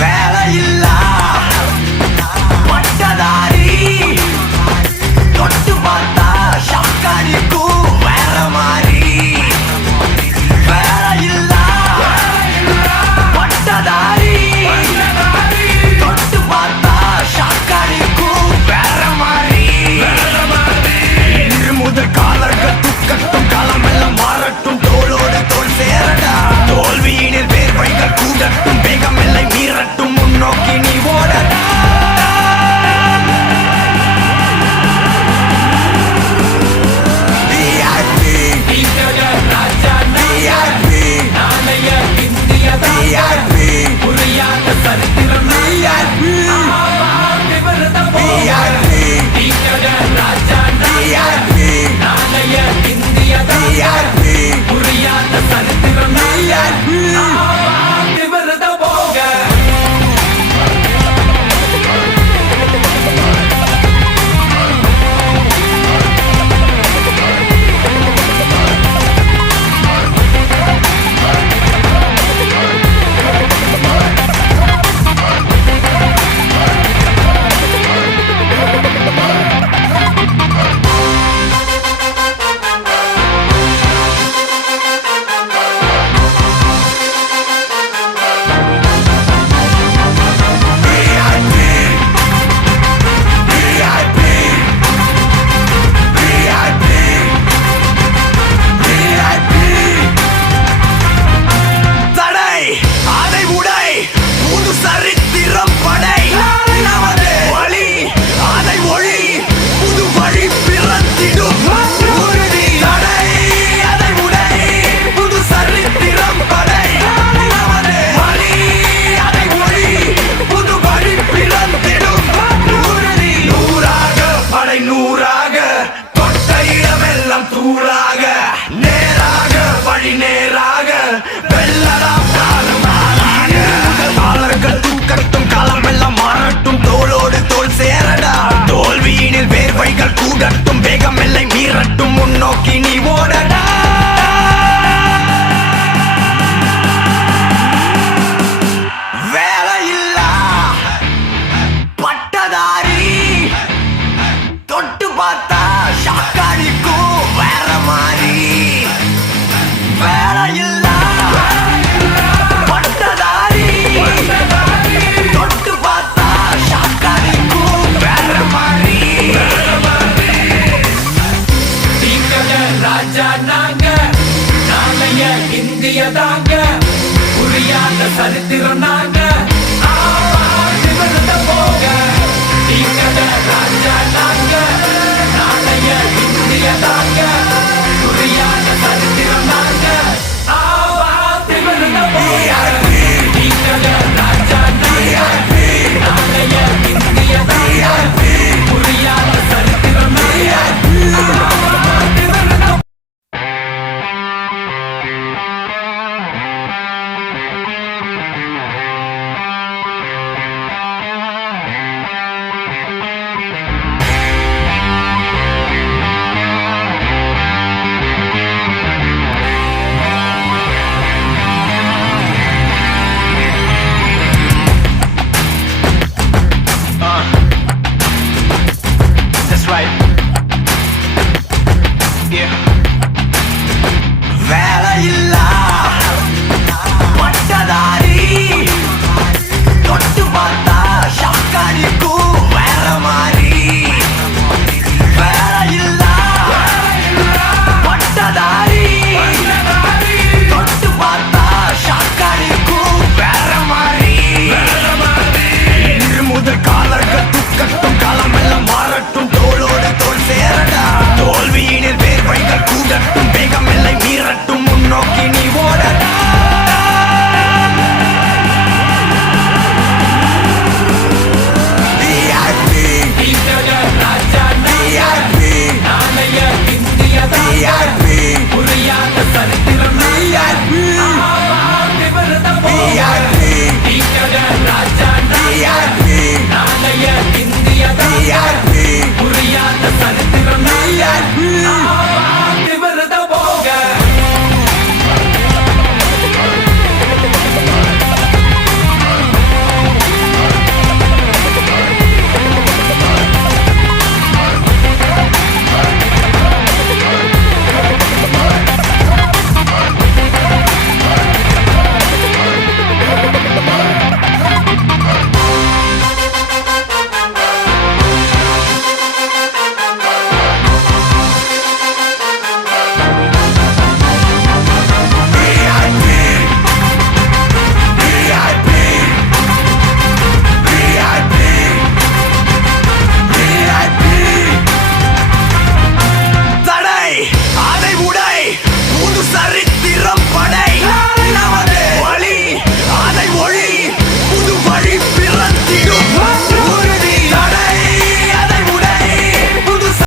வேலையில்லா பட்டதாரி தொட்டு பார்த்தா ஷாக்காடிக்கும் வேற மாதிரி. வேலையில்லா பட்டதாரி தொட்டு பார்த்தா ஷாக்காடிக்கும் வேற மாதிரி. இன்று முதல் காலர்கள் துக்கட்டும் காலமெல்லாம் மாறட்டும் தோளோடு தோல் சேரடா. தோல்வியினில் வேர்வைகள் கூடட்டும் வேகமில்லை மீறட்டும் முன்னோக்கி நீ ஓடடா. தூளாக நேராக வழி நேராக வெல்லலாம் காலமாக. காலர்கள் தூக்கட்டும் காலமெல்லாம் மாறட்டும் தோளோடு தோல் சேரடா. தோல்வியினில் வேர்வைகள் கூடட்டும் வேகமில்லை மீறட்டும் முன்னோக்கி நீ ஓடடா. வேலையில்லா பட்டதாரி தொட்டு பார்த்தா ஷாக்காடிக்கும் வேற மாதிரி. வேலையில்லா பட்டதாரி தொட்டு பார்த்தா ஷாக்காடிக்கும் வேற மாதிரி. ராஜா நாங்க நாளைய இந்திய தாங்க புரியாத சரித்திரம் நாங்க.